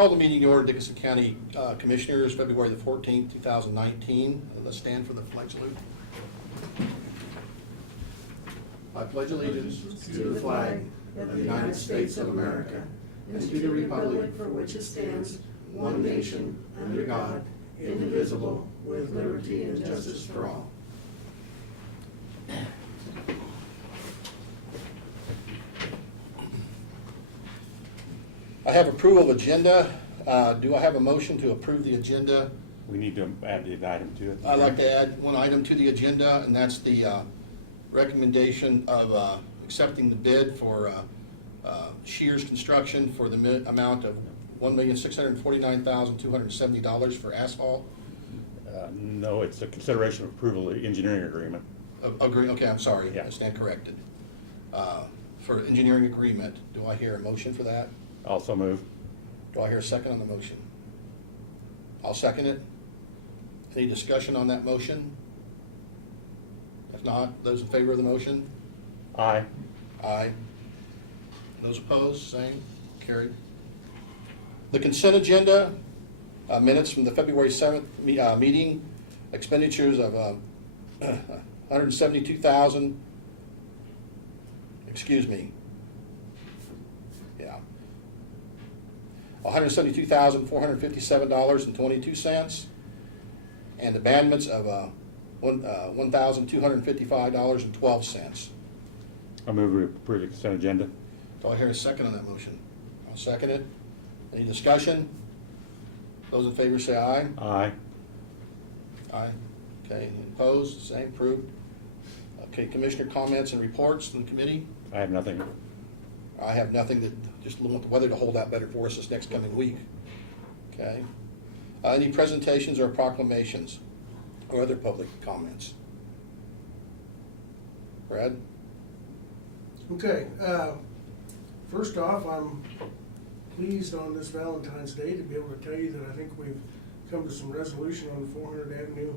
Call the meeting to order, Dickinson County Commissioners, February the 14th, 2019. Let's stand for the flag salute. I pledge allegiance to the flag of the United States of America and to the republic for which it stands, one nation, under God, indivisible, with liberty and justice for all. I have approval of agenda. Do I have a motion to approve the agenda? We need to add the item to it. I'd like to add one item to the agenda, and that's the recommendation of accepting the bid for Shears Construction for the amount of $1,649,270 for asphalt. No, it's a consideration of approval of the engineering agreement. Agree, okay, I'm sorry, Yeah. I stand corrected. For engineering agreement, do I hear a motion for that? Also move. Do I hear a second on the motion? I'll second it. Any discussion on that motion? If not, those in favor of the motion? Aye. Aye. Those opposed, same, carried. The consent agenda, minutes from the February 7th meeting, expenditures of $172,000, excuse me, yeah, $172,457.22, and abandonments of $1,255.12. I move we approve the consent agenda. Do I hear a second on that motion? I'll second it. Any discussion? Those in favor say aye. Aye. Aye. Okay, any opposed? Same, approved. Okay, Commissioner comments and reports from the committee? I have nothing. I have nothing, that just want the weather to hold out better for us this next coming week. Okay. Any presentations or proclamations or other public comments? Brad? Okay, first off, I'm pleased on this Valentine's Day to be able to tell you that I think we've come to some resolution on the 400 Avenue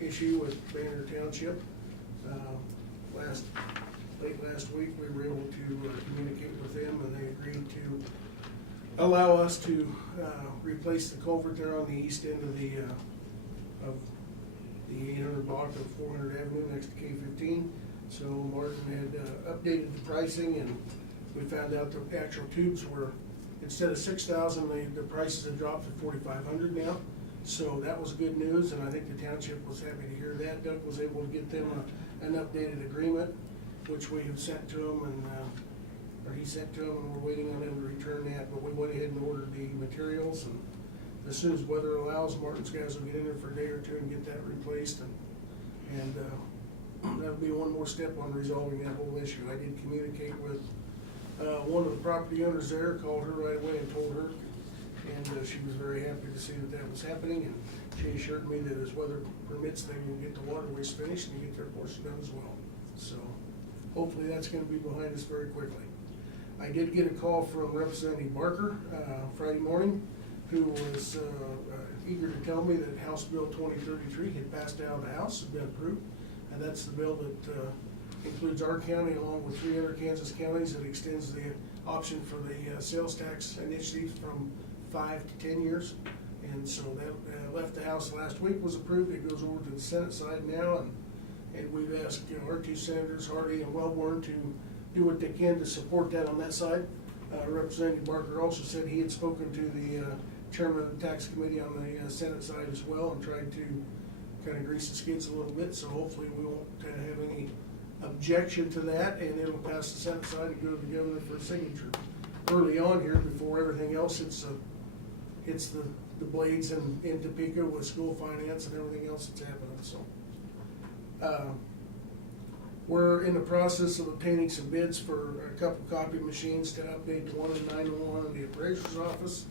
issue with Banner Township. Late last week, we were able to communicate with them, and they agreed to allow us to replace the culvert there on the east end of the 800 block of 400 Avenue next to K-15. So Martin had updated the pricing, and we found out the actual tubes were, instead of $6,000, the prices had dropped to $4,500 now. So that was good news, and I think the township was happy to hear that. Doug was able to get them an updated agreement, which we have sent to him, and or he sent to him, and we're waiting on him to return that. But we went ahead and ordered the materials, and as soon as weather allows, Martin's guys will get in there for a day or two and get that replaced, and that'll be one more step on resolving that whole issue. I did communicate with one of the property owners there, called her right away and told her, and she was very happy to see that that was happening, and she assured me that as weather permits, they will get the waterways finished and get their portion done as well. So hopefully that's going to be behind us very quickly. I did get a call from Representative Barker Friday morning, who was eager to tell me that House Bill 2033 had passed out of the House, had been approved. And that's the bill that includes our county along with 3 other Kansas counties, that extends the option for the sales tax initiative from 5 to 10 years. And so that left the House last week, was approved. It goes over to the Senate side now, and we've asked our 2 senators, Hardy and Wellborn, to do what they can to support that on that side. Representative Barker also said he had spoken to the chairman of the tax committee on the Senate side as well, and tried to kind of grease the skids a little bit, so hopefully we won't have any objection to that, and it'll pass the Senate side and go to the governor for a signature. Early on here, before everything else hits the blades in Topeka with school finance and everything else that's happening. So we're in the process of obtaining some bids for a couple copy machines to update the one in 901 in the appraiser's office.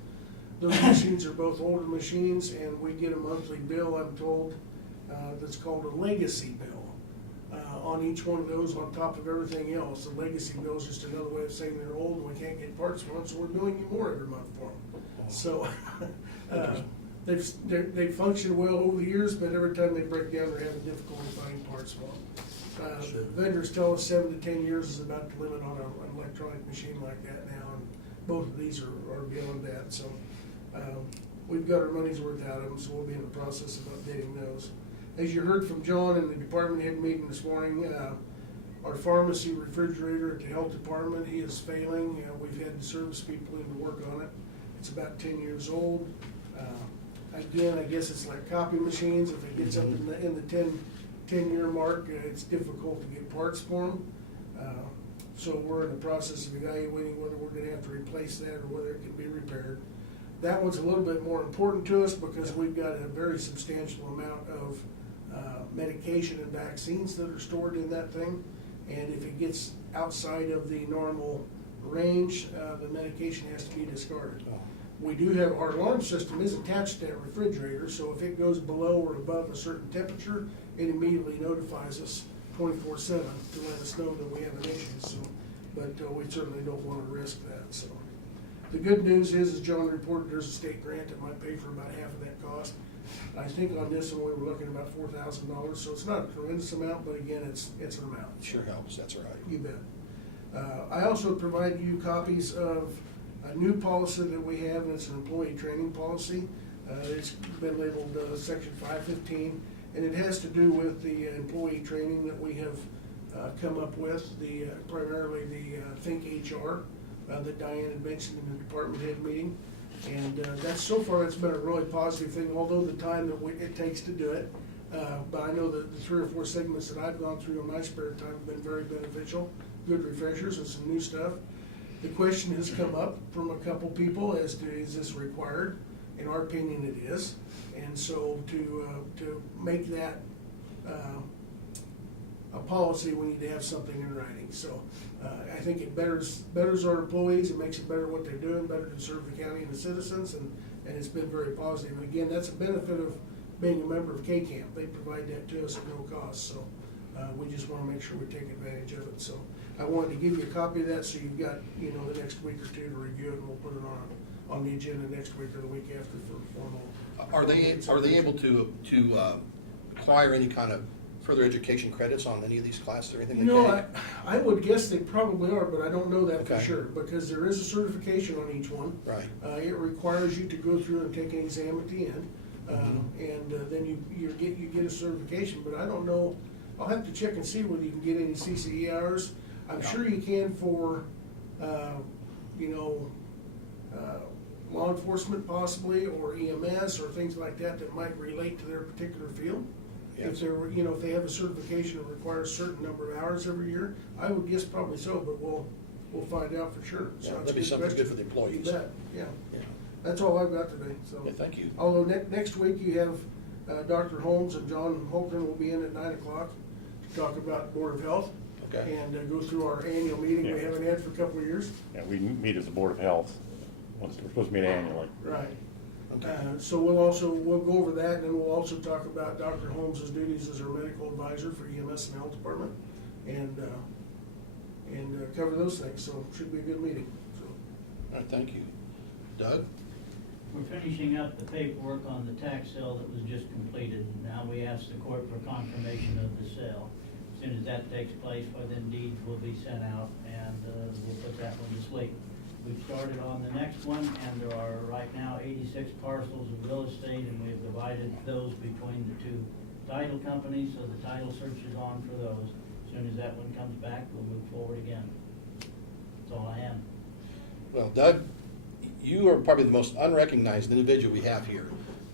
Those machines are both older machines, and we get a monthly bill, I'm told, that's called a legacy bill. On each one of those, on top of everything else, the legacy bill is just another way of saying they're old and we can't get parts for them, so we're billing you more every month for them. So they've functioned well over the years, but every time they break down, they're having difficulty finding parts for them. The vendors tell us 7 to 10 years is about the limit on an electronic machine like that now, and both of these are beyond that, so. We've got our money's worth out of them, so we'll be in the process of updating those. As you heard from John in the department head meeting this morning, our pharmacy refrigerator at the health department, he is failing. We've had the service people in to work on it. It's about 10 years old. Again, I guess it's like copy machines. If it gets up in the 10-year mark, it's difficult to get parts for them. So we're in the process of evaluating whether we're gonna have to replace that or whether it can be repaired. That one's a little bit more important to us because we've got a very substantial amount of medication and vaccines that are stored in that thing. And if it gets outside of the normal range, the medication has to be discarded. We do have, our alarm system is attached to that refrigerator, so if it goes below or above a certain temperature, it immediately notifies us 24/7 to let us know that we have an issue. So, but we certainly don't want to risk that, so. The good news is, as John reported, there's a state grant that might pay for about half of that cost. I think on this one, we were looking at about $4,000, so it's not a tremendous amount, but again, it's an amount. Sure helps, that's right. You bet. I also provided you copies of a new policy that we have, and it's an employee training policy. It's been labeled Section 515, and it has to do with the employee training that we have come up with, primarily the Think HR that Diane had mentioned in the department head meeting. And so far, that's been a really positive thing, although the time that it takes to do it. But I know that the 3 or 4 segments that I've gone through in my spare time have been very beneficial, good refreshers and some new stuff. The question has come up from a couple people as to, is this required? In our opinion, it is. And so to make that a policy, we need to have something in writing. So I think it betters our employees, it makes it better what they're doing, better to serve the county and the citizens, and it's been very positive. And again, that's a benefit of being a member of K-Camp. They provide that to us at no cost, so we just want to make sure we take advantage of it. So I wanted to give you a copy of that, so you've got, the next week or two to review it, and we'll put it on the agenda next week or the week after for formal. Are they able to acquire any kind of further education credits on any of these classes or anything they take? I would guess they probably are, but I don't know that for Okay. sure, because there is a certification on each one. Right. It requires you to go through and take an exam at the end, and then you get a certification, but I don't know, I'll have to check and see whether you can get any CCE hours. I'm Yeah. sure you can for, law enforcement possibly, or EMS, or things like that might relate to their particular field. Yes. If they have a certification that requires a certain number of hours every year, I would guess probably so, but we'll find out for sure. So Yeah, it's a that'd be good something question. good for the employees. You bet, yeah. Yeah. That's all I've got today, so. Yeah, thank you. Although next week you have Dr. Holmes and John Holton will be in at 9 o'clock to talk about Board of Health. Okay. And go through our annual meeting we Yeah. haven't had for a couple of years. Yeah, we meet as a Board of Health. We're supposed to meet annually. Right. Okay. So we'll go over that, and then we'll also talk about Dr. Holmes's duties as our medical advisor for EMS and the health department, and cover those things, so it should be a good meeting, so. All right, thank you. Doug? We're finishing up the paperwork on the tax sale that was just completed. Now we ask the court for confirmation of the sale. As soon as that takes place, then deeds will be sent out, and we'll put that one to sleep. We've started on the next one, and there are right now 86 parcels of real estate, and we've divided those between the 2 title companies, so the title search is on for those. As soon as that one comes back, we'll move forward again. That's all I have. Well, Doug, you are probably the most unrecognized individual we have here.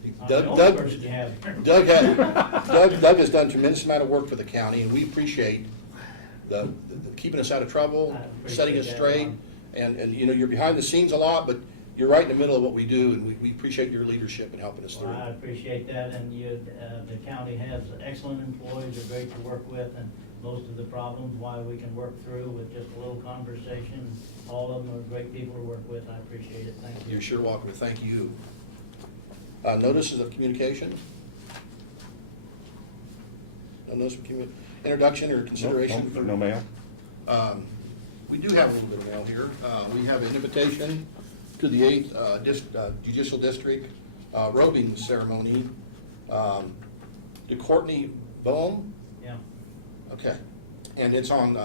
I'm Doug, the only Doug, person you have here. Doug has done a tremendous amount of work for the county, and we appreciate the keeping us out of trouble, I appreciate setting us that, straight. Ron. And you're behind the scenes a lot, but you're right in the middle of what we do, and we appreciate your leadership in helping us through. Well, I appreciate that, and the county has excellent employees, they're great to work with, and most of the problems, why we can work through with just a little conversation. All of them are great people to work with, I appreciate it, thank you. You're sure welcome, thank you. Notices of communication? No notice of introduction or consideration? No mail? We do have a little bit of mail here. We have an invitation to the 8th Judicial District robing ceremony to Courtney Boehm. Yeah, Okay. And it's on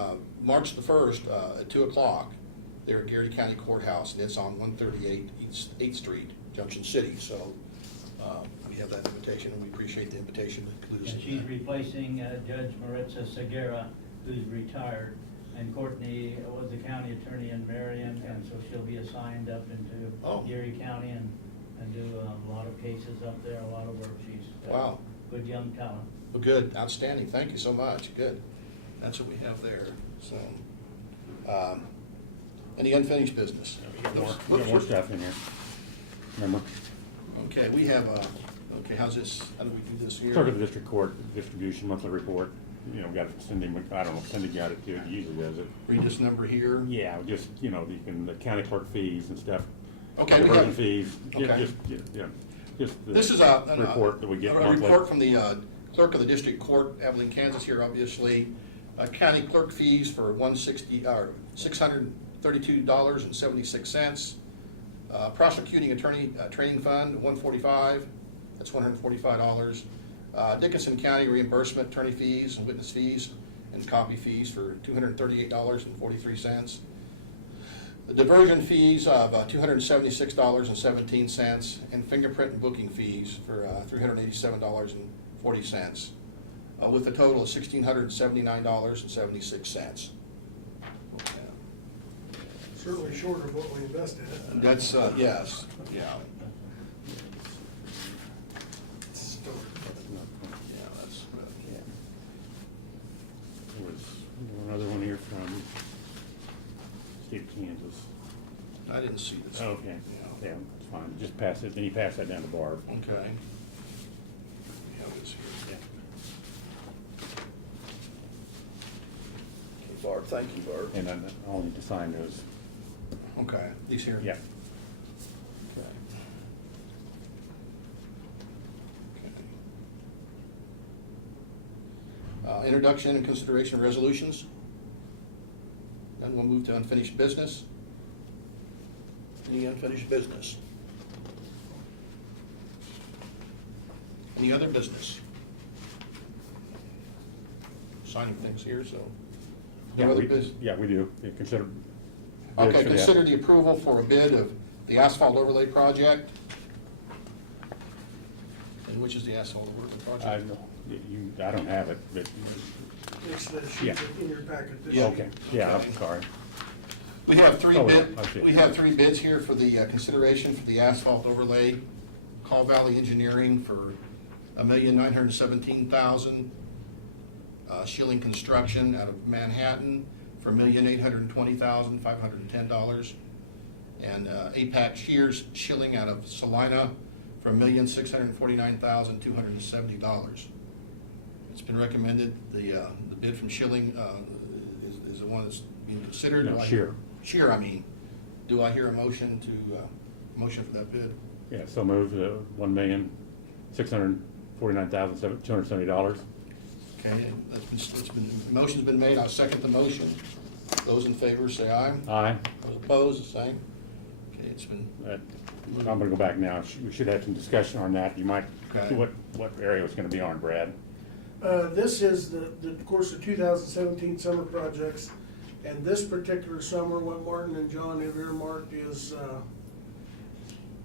March the 1st at 2 o'clock. there at Gary County Courthouse, and it's on 138 8th Street, Junction City. So we have that invitation, and we appreciate the invitation that includes. And she's replacing Judge Maritza Segura, who's retired, and Courtney was the county attorney in Marion, and so she'll be assigned up Oh. into Erie County and do a lot of cases up there, a lot of work. She's Wow. good young talent. Well, good, outstanding, thank you so much, good. That's what we have there, so. Any unfinished business? We got more stuff in here. Remember? Okay, we have, okay, how's this, how do we do this here? Clerk of the District Court distribution monthly report. You know, we got Cindy, I don't know if Cindy got it too, he usually does it. Read this number here. Yeah, just, you know, the county clerk fees and stuff. Okay, we Diversion have, fees, okay. just the this is a. report that we get A monthly. report from the clerk of the district court, Abilene, Kansas here, obviously. County clerk fees for $632.76. Prosecuting attorney training fund, $145, that's $145. Dickinson County reimbursement attorney fees and witness fees and copy fees for $238.43. The diversion fees of $276.17, and fingerprint and booking fees for $387.40, with a total of $1,679.76. Certainly short of what we invested. That's, yes, yeah. Yeah, that's good. Yeah. There was another one here from state of Kansas. I didn't see this. Okay, Yeah. yeah, it's fine, just pass it, then you pass that down to Barb. Okay. Yeah, it's here. Yeah. Okay, Barb, thank you, Barb. And then I'll need to sign those. Okay, these here? Yeah. Okay. Okay. Introduction and consideration of resolutions. Then we'll move to unfinished business. Any unfinished business? Any other business? Signing things here, so. Yeah, No other we, business? yeah, we do, yeah, consider. bids Okay, for the- consider the approval for a bid of the asphalt overlay project. And which is the asphalt overlay I, project? I don't have it, but, It's the sheet Yeah. in your packet. This Yeah. sheet. okay, yeah, I'm sorry. We have three Oh, bid, I see. we have three bids here for the consideration for the asphalt overlay. Call Valley Engineering for $1,917,000. Schilling Construction out of Manhattan for $1,820,510. And APAC Shears Schilling out of Salina for $1,649,270. It's been recommended, the bid from Schilling is the one that's being considered. No, Do I- Shear. Shear, I mean. Do I hear a motion to, motion for that bid? Yeah, so moved, $1,649,270. Okay, it's been, motion's been made, I'll second the motion. Those in favor say aye. Aye. Those opposed, the same. Okay, it's been, I'm gonna go back now, we should have some discussion on that, you might, Okay. what area it's gonna be on, Brad? This is of course, the 2017 summer projects, and this particular summer, what Martin and John have earmarked is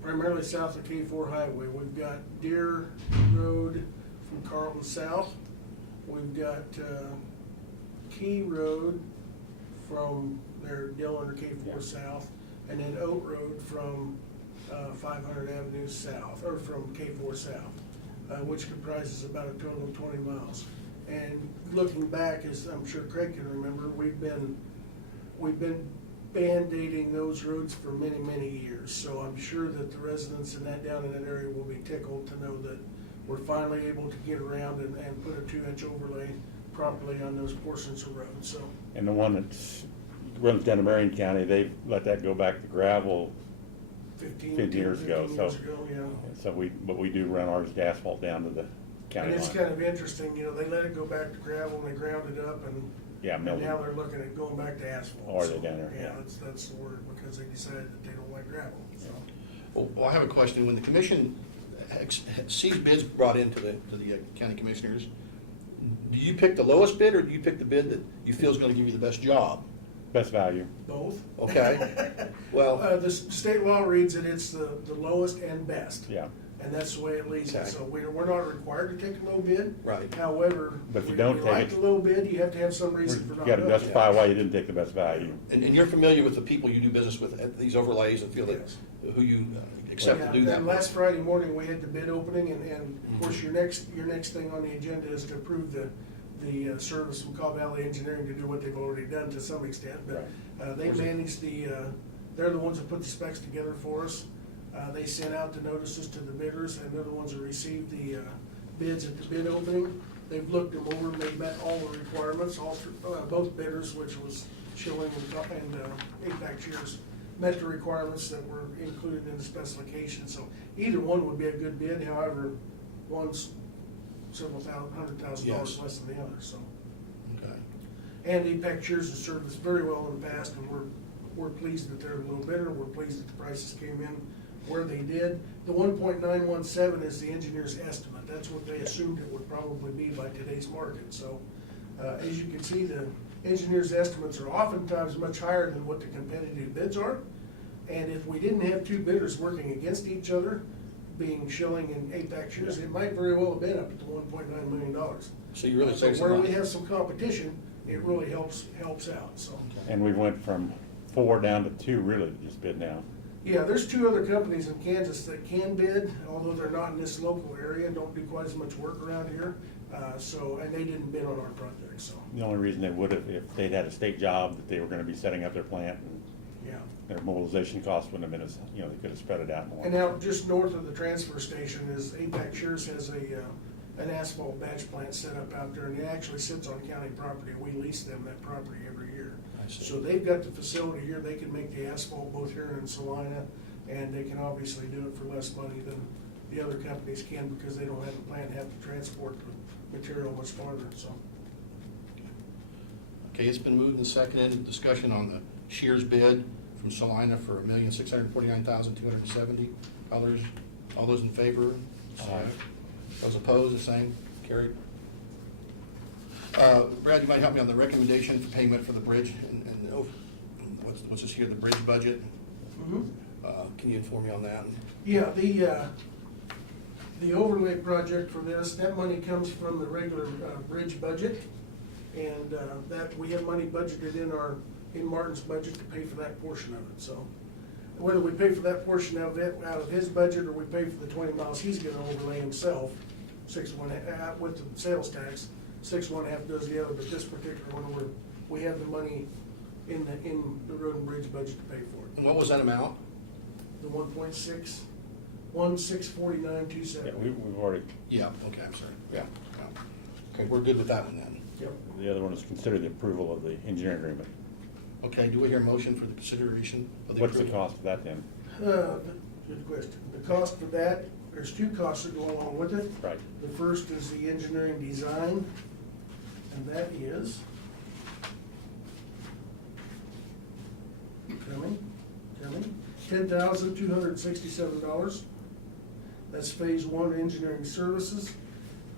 primarily south of K4 Highway. We've got Deer Road from Carlton South. We've got Key Road from there, Dillon or K4 Yeah. South, and then Oak Road from 500 Avenue South, or from K4 South. Which comprises about a total of 20 miles. And looking back, as I'm sure Craig can remember, we've been band-aiding those roads for many, many years. So I'm sure that the residents down in that area will be tickled to know that we're finally able to get around and put a 2-inch overlay properly on those portions of road, so. And the one that runs down to Marion County, they let that go back to gravel, 15 years ago, 15 so- years ago, yeah. so but we do run ours to asphalt down to the And county it's line. kind of interesting, they let it go back to gravel and they ground it up and Yeah, and milled now it. they're looking at going back to asphalt. Or they So, down there, Yeah, yeah. that's the word, because they decided that they don't like gravel, so. well, I have a question. When the commission sees bids brought into the county commissioners, do you pick the lowest bid, or do you pick the bid that you feel is gonna give you the best job? Best value. both. Okay. Well, The state law reads that it's the lowest and best. Yeah. And that's the way it leads Okay. it. So we're not required to take a low bid. Right. However, But if you if don't you take like it- the low bid, you have to have some reason for You not gotta doing it. justify why you didn't take the best value. and you're familiar with the people you do business with at these overlays and feel that, Yes. who you accept to Yeah, do that? and last Friday morning, we had the bid opening, and of course, your next thing on the agenda is to approve the service from Cobb Valley Engineering to do what they've already done to some extent, but they manage they're the ones that put the specs together for us. They sent out the notices to the bidders, and they're the ones that received the bids at the bid opening. They've looked them over, and they met all the requirements, both bidders, which was Schilling and APAC Cheers, met the requirements that were included in the specification. So either one would be a good bid, however, one's several $100,000 Yes. less than the other, so. Okay. And APAC Cheers has served us very well in the past, and we're pleased that they're a little bidder, we're pleased that the prices came in where they did. The 1.917 is the engineer's estimate, that's what they assumed it would probably be by today's market. So, as you can see, the engineer's estimates are oftentimes much higher than what the competitive bids are. And if we didn't have two bidders working against each other, being Schilling and APAC Cheers, it might very well have been up to $1.9 million. So you really So save some where we money. have some competition, it really helps out, so. And we went from 4 down to 2 really just bid now. Yeah, there's two other companies in Kansas that can bid, although they're not in this local area, don't do quite as much work around here. And they didn't bid on our project, so, The only reason they would have, if they'd had a state job that they were gonna be setting up their plant, and yeah. their mobilization costs wouldn't have been as, they could have spread it out more. And now, just north of the transfer station is APAC Cheers has an asphalt batch plant set up out there, and it actually sits on county property. We lease them that property every year. I see. So they've got the facility here, they can make the asphalt both here and in Salina, and they can obviously do it for less money than the other companies can, because they don't have a plan to have to transport the material much farther, so. Okay, it's been moved and seconded, discussion on the Shears bid from Salina for $1,649,270. All those in favor? Aye. Those opposed, the same, carried. Brad, you might help me on the recommendation for payment for the bridge, and what's this here, the bridge budget? Can you inform me on that? Yeah, the overlay project for this, that money comes from the regular bridge budget. And that, we have money budgeted in Martin's budget to pay for that portion of it, so. Whether we pay for that portion of it out of his budget, or we pay for the 20 miles he's gonna overlay himself, 6.1 with the sales tax, 6.1 does the other, but this particular one, we have the money in the road and bridge budget to pay for it. And what was that amount? The 1.64927. Yeah, we've already, Yeah, okay, I'm sorry, yeah. Okay, we're good with that one then. Yep. the other one is consider the approval of the engineering agreement. Okay, do we hear a motion for the consideration of the What's the approval? cost of that then? Good question. The cost for that, there's two costs that go along with it. Right. The first is the engineering design, and that is coming, $10,267. That's phase one, engineering services.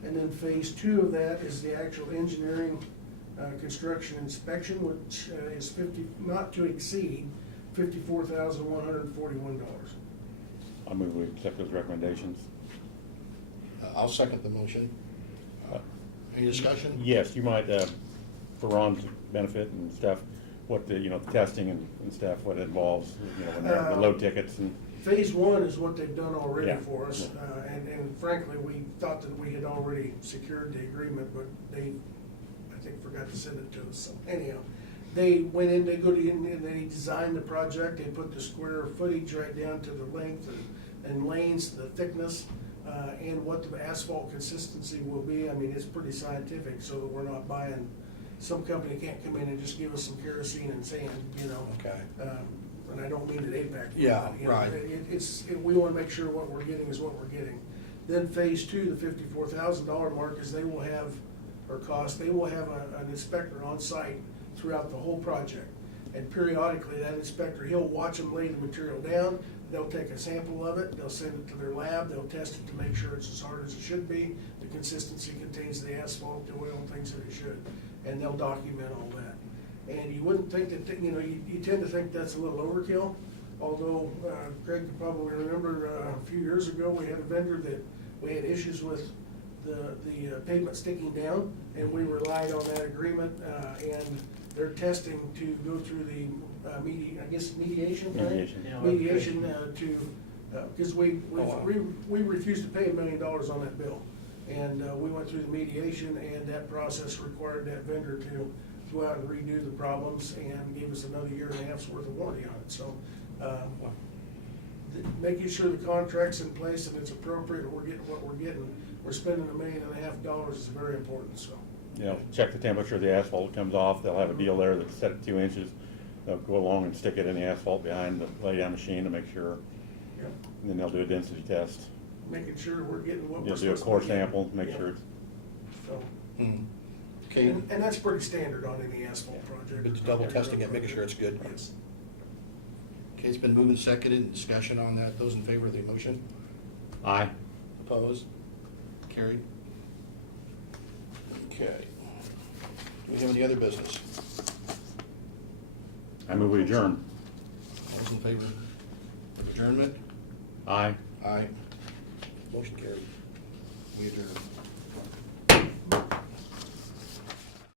And then phase two of that is the actual engineering, construction inspection, which is not to exceed $54,141. I move we accept those recommendations. I'll second the motion. Any discussion? Yes, you might, for Ron's benefit and stuff, what the, the testing and stuff, what it involves, when they're the low tickets and. Phase one is what they've done already Yeah. for us, and frankly, we thought that we had already secured the agreement, but they, I think, forgot to send it to us, so anyhow. They went in, they go in and they designed the project, they put the square footage right down to the length and lanes, the thickness, and what the asphalt consistency will be. I mean, it's pretty scientific, so that we're not buying, some company can't come in and just give us some kerosene and sand, Okay. And I don't mean it APAC. Yeah, right. We wanna make sure what we're getting is what we're getting. Then phase two, the $54,000 mark, is they will have an inspector on site throughout the whole project. And periodically, that inspector, he'll watch them lay the material down, they'll take a sample of it, they'll send it to their lab, they'll test it to make sure it's as hard as it should be, the consistency contains the asphalt, the oil, things that it should, and they'll document all that. And you wouldn't think that, you know, you tend to think that's a little overkill, although Greg could probably remember a few years ago, we had a vendor that we had issues with the pavement sticking down, and we relied on that agreement, and their testing to go through the mediation, right? Mediation. Yeah, Mediation to, because we wow. refused to pay $1 million on that bill. And we went through the mediation, and that process required that vendor to go out and redo the problems and gave us another 1.5 years worth of warranty on it. So, making sure the contract's in place and it's appropriate, and we're getting what we're getting. We're spending $1.5 million is very important, so. You know, check the temperature of the asphalt that comes off. They'll have a deal there that's set at 2 inches. They'll go along and stick it in the asphalt behind the lay-down machine to make sure. Yeah. And then they'll do a density test. Making sure we're getting what we're They'll supposed do to a core be sample, getting. make Yeah. sure it's, So, Mhm. Okay, and that's pretty standard on any asphalt project. it's double testing it, making sure it's good. Yes. Okay, it's been moved and seconded, discussion on that, those in favor of the motion? aye. Opposed? Carried. Okay. Do we have any other business? I move we adjourn. Those in favor of adjournment? Aye. Aye. Motion carried. We adjourn.